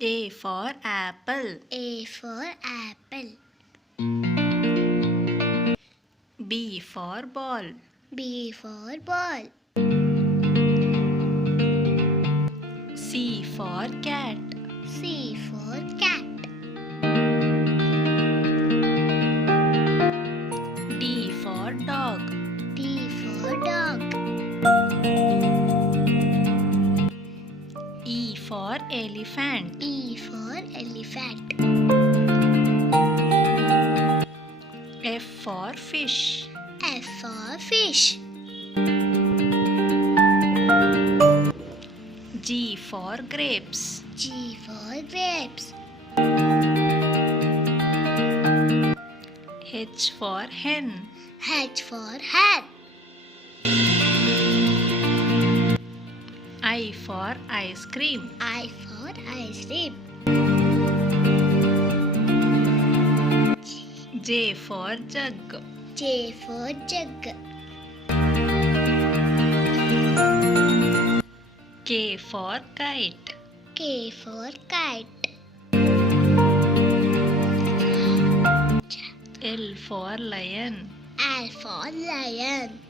A for apple. A for apple. B for ball. B for ball. C for cat. C for cat. D for dog. D for dog. E for elephant. E for elephant. F for fish. F for fish. G for grapes. G for grapes. H for hen. H for hat. I for ice cream. I for ice cream. J for jug. J for jug. K for kite. K for kite. L for lion. L for lion.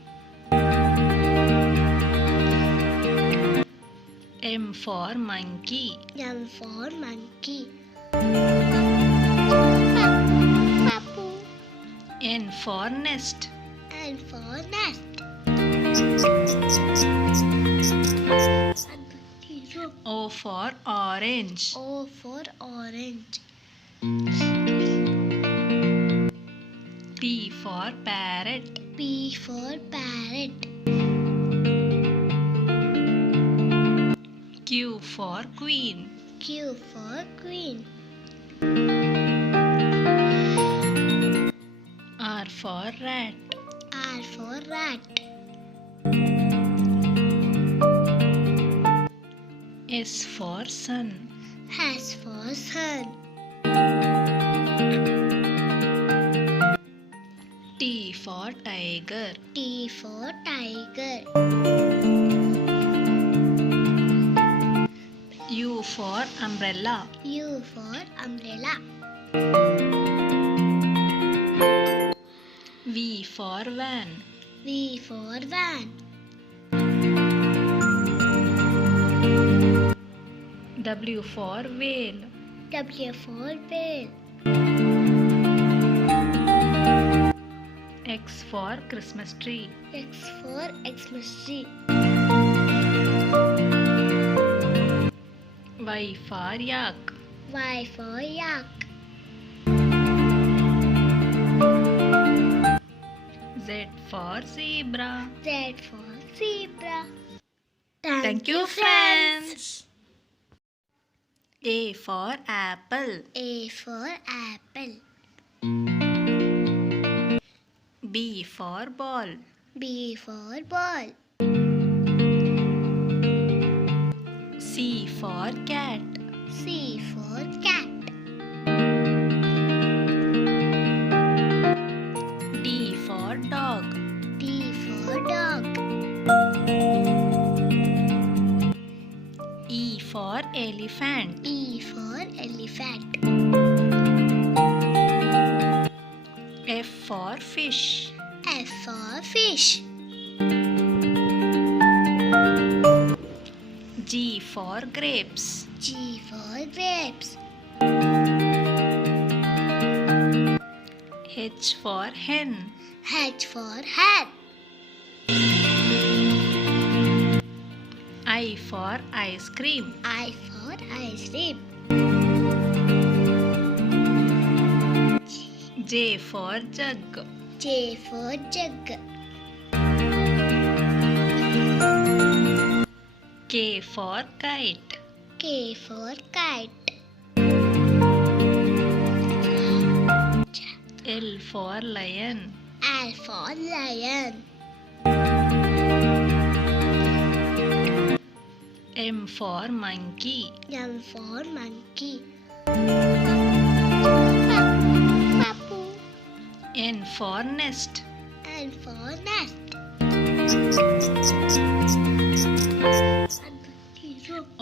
M for monkey. M for monkey. N for nest. N for nest. O for orange. O for orange. P for parrot. P for parrot. Q for queen. Q for queen. R for rat. R for rat. S for sun. S for sun. T for tiger. T for tiger. U for umbrella. U for umbrella. V for van. V for van. W for whale. W for whale. X for Christmas tree. X for Xmas tree. Y for yak. Y for yak. Z for zebra. Z for zebra. Thank you, friends. A for apple. A for apple. B for ball. B for ball. C for cat. C for cat. D for dog. D for dog. E for elephant. E for elephant. F for fish. F for fish. G for grapes. G for grapes. H for hen. H for hat. I for ice cream. I for ice cream. J for jug. J for jug. K for kite. K for kite. L for lion. L for lion. M for monkey. M for monkey. N for nest. N for nest.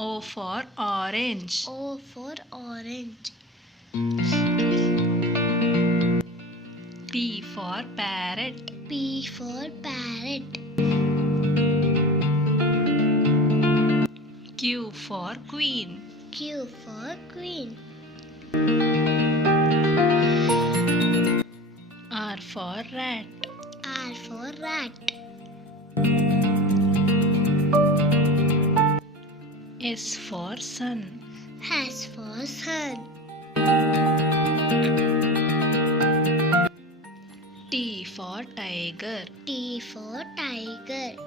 O for orange. O for orange. P for parrot. P for parrot. Q for queen. Q for queen. R for rat. R for rat. S for sun. S for sun. T for tiger. T for tiger.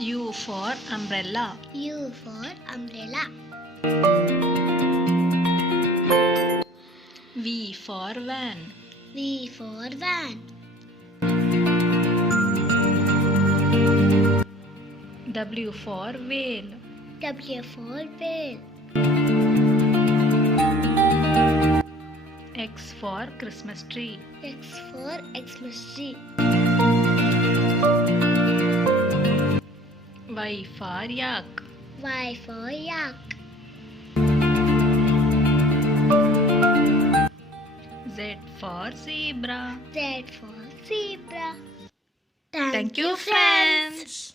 U for umbrella. U for umbrella. V for van. V for van. W for whale. W for whale. X for Christmas tree. X for Xmas tree. Y for yak. Y for yak. Z for zebra. Z for zebra. Thank you, friends.